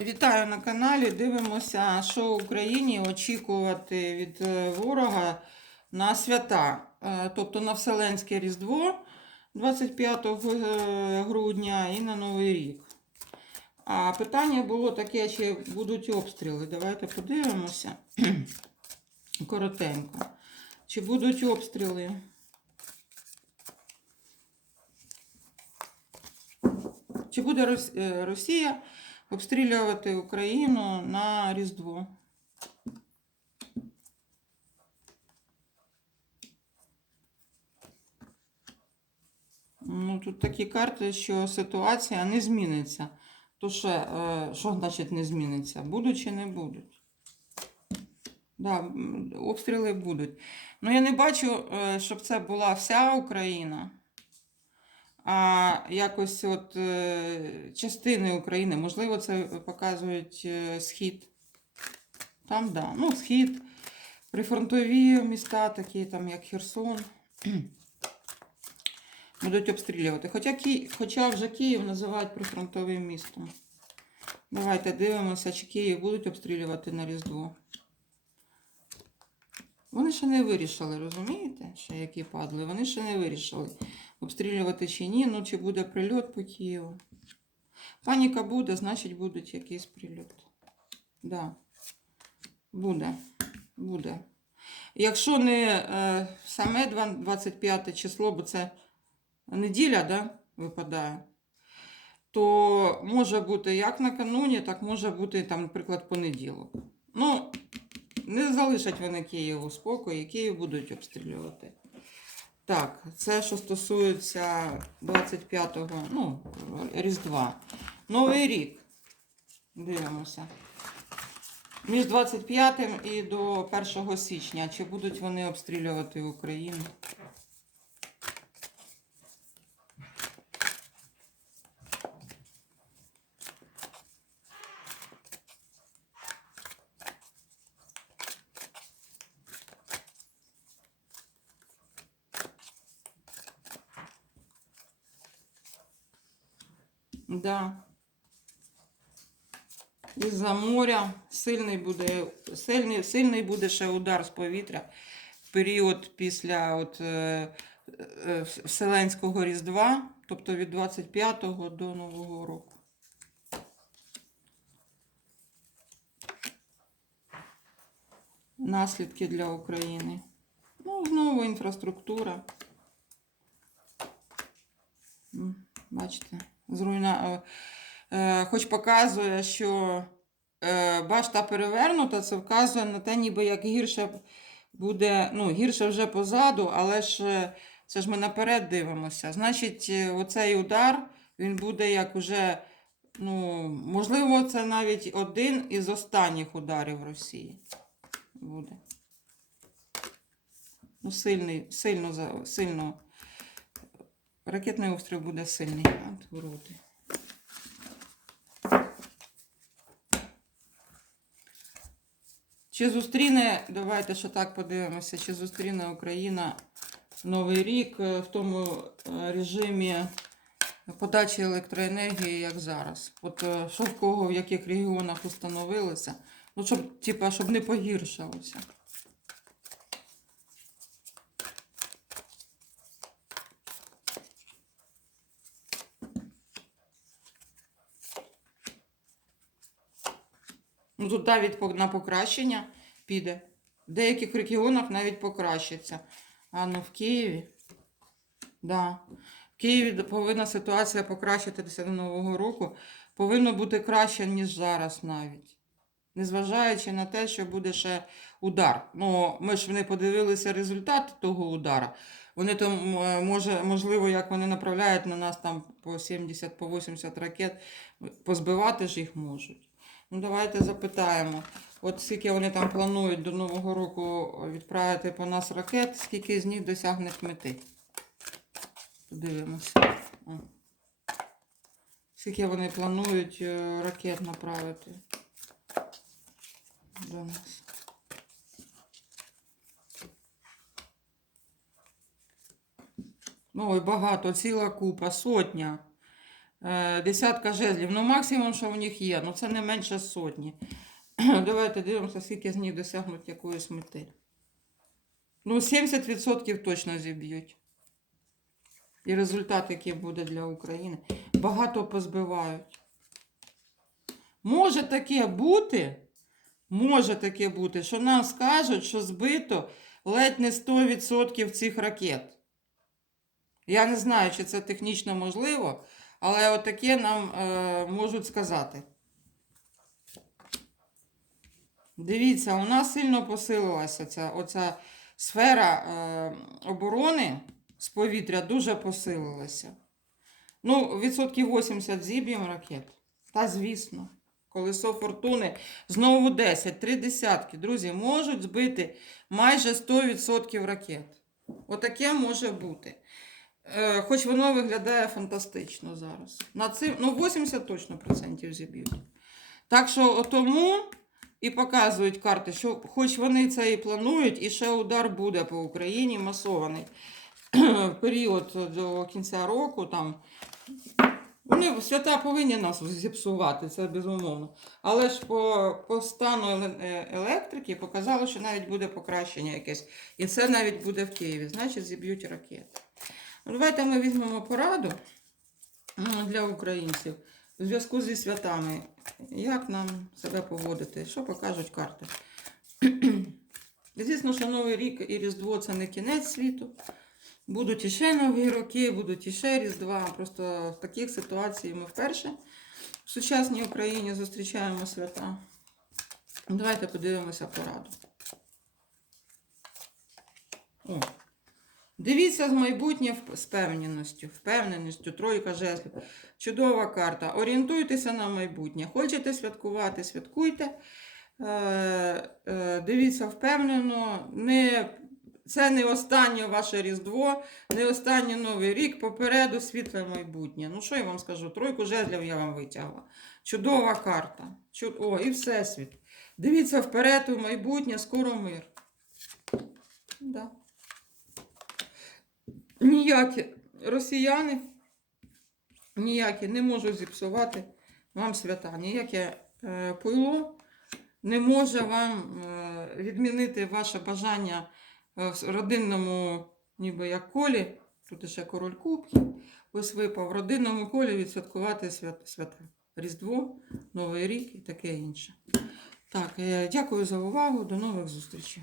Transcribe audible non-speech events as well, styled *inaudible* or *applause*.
Вітаю на каналі. Дивимося, що в Україні очікувати від е, ворога на свята, Е, тобто на Вселенське Різдво 25 е, грудня і на Новий рік. А питання було таке, чи будуть обстріли. Давайте подивимося *clears throat* коротенько. Чи будуть обстріли? Чи буде Росія обстрілювати Україну на Різдво? Ну, тут такі карти, що ситуація не зміниться. То ще, що значить не зміниться? Будуть чи не будуть? Да, обстріли будуть. Ну, я не бачу, е, щоб це була вся Україна. А якось от е, частини України, можливо, це показують е, схід. Там, да. Ну, схід, прифронтові міста, такі там, як Херсон, *clears throat* будуть обстрілювати. Хоча, Ки... Хоча вже Київ називають прифронтовим містом. Давайте дивимося, чи Київ будуть обстрілювати на Різдво. Вони ще не вирішили, розумієте? Ще які падли. Вони ще не вирішили, обстрілювати чи ні, ну чи буде прильот по Києву. Паніка буде, значить буде якийсь прильот. Да. Буде. Буде. Якщо не е, саме 25 число, бо це неділя, да, випадає, то може бути як накануні, так може бути, там, наприклад, понеділок. Ну, не залишать вони Києву спокою, Київ будуть обстрілювати. Так, це що стосується 25-го, ну, Різдва. Новий рік. Дивимося. Між 25 і до 1 січня. Чи будуть вони обстрілювати Україну? Да. Із-за моря сильний буде, сильний, сильний буде ще удар з повітря в період після от, е, е, Вселенського Різдва, тобто від 25 до Нового року. Наслідки для України. Ну, знову інфраструктура. Бачите, зруйна... е, е, хоч показує, що е, башта перевернута, це вказує на те, ніби як гірше буде, ну, гірше вже позаду, але ж це ж ми наперед дивимося. Значить, оцей удар, він буде як уже, ну, можливо, це навіть один із останніх ударів Росії. Буде. Ну, сильний, сильно, сильно. Ракетний обстріл буде сильний. От вроди. Чи зустріне, давайте ще так подивимося, чи зустріне Україна Новий рік е, в тому е, режимі подачі електроенергії, як зараз. От е, що в кого в яких регіонах установилося, ну, щоб, типа, щоб не погіршилося. Ну, тут навіть на покращення піде. В деяких регіонах навіть покращиться. А ну в Києві. Да. В Києві повинна ситуація покращитися до Нового року. Повинно бути краще, ніж зараз навіть. Незважаючи на те, що буде ще удар. Ну, ми ж не подивилися результат того удара. Вони там, е, може, можливо, як вони направляють на нас там по 70, по 80 ракет, позбивати ж їх можуть. Ну, давайте запитаємо. От скільки вони там планують до Нового року відправити по нас ракет, скільки з них досягне мети. Подивимося. Скільки вони планують е, ракет направити до нас. Ну, ой, багато, ціла купа, сотня. Е, десятка жезлів. Ну, максимум, що в них є, ну це не менше сотні. *clears throat* Давайте дивимося, скільки з них досягнуть якоїсь мети. Ну, 70% точно зіб'ють. І результат, який буде для України, багато позбивають. Може таке бути, може таке бути, що нам скажуть, що збито ледь не 100% цих ракет. Я не знаю, чи це технічно можливо, але отаке нам е, можуть сказати. Дивіться, у нас сильно посилилася ця оця сфера е, оборони з повітря дуже посилилася. Ну, відсотків 80 зіб'єм ракет. Та звісно. Колесо фортуни знову 10, три десятки. Друзі, можуть збити майже 100% ракет. Отаке може бути. Е, хоч воно виглядає фантастично зараз. На цим, ну, 80 точно процентів зіб'ють. Так що тому і показують карти, що хоч вони це і планують, і ще удар буде по Україні масований *clears throat* в період до кінця року. Там, вони свята повинні нас зіпсувати, це безумовно. Але ж по, по стану е, електрики показало, що навіть буде покращення якесь. І це навіть буде в Києві. Значить, зіб'ють ракети. Ну, Давайте ми візьмемо пораду для українців у зв'язку зі святами. Як нам себе поводити? Що покажуть карти? *clears throat* Звісно, що Новий рік і Різдво це не кінець світу. Будуть іще нові роки, будуть іще Різдва. Просто в таких ситуаціях ми вперше в сучасній Україні зустрічаємо свята. Давайте подивимося пораду. О. Дивіться з майбутнє з певненістю, впевненістю, тройка жезлів. Чудова карта. Орієнтуйтеся на майбутнє. Хочете святкувати, святкуйте. Е, е, дивіться впевнено. Не, це не останнє ваше Різдво, не останній Новий рік. Попереду світле майбутнє. Ну, що я вам скажу? Тройку жезлів я вам витягла. Чудова карта. Чуд... О, і Всесвіт. Дивіться вперед у майбутнє, скоро мир. Да. Ніякі росіяни ніякі не можуть зіпсувати вам свята. Ніяке е, пуйло не може вам е, відмінити ваше бажання е, в родинному, ніби як колі. Тут ще король кубків. Ось випав в родинному колі відсвяткувати свята. Різдво, Новий рік і таке інше. Так, дякую за увагу. До нових зустрічей.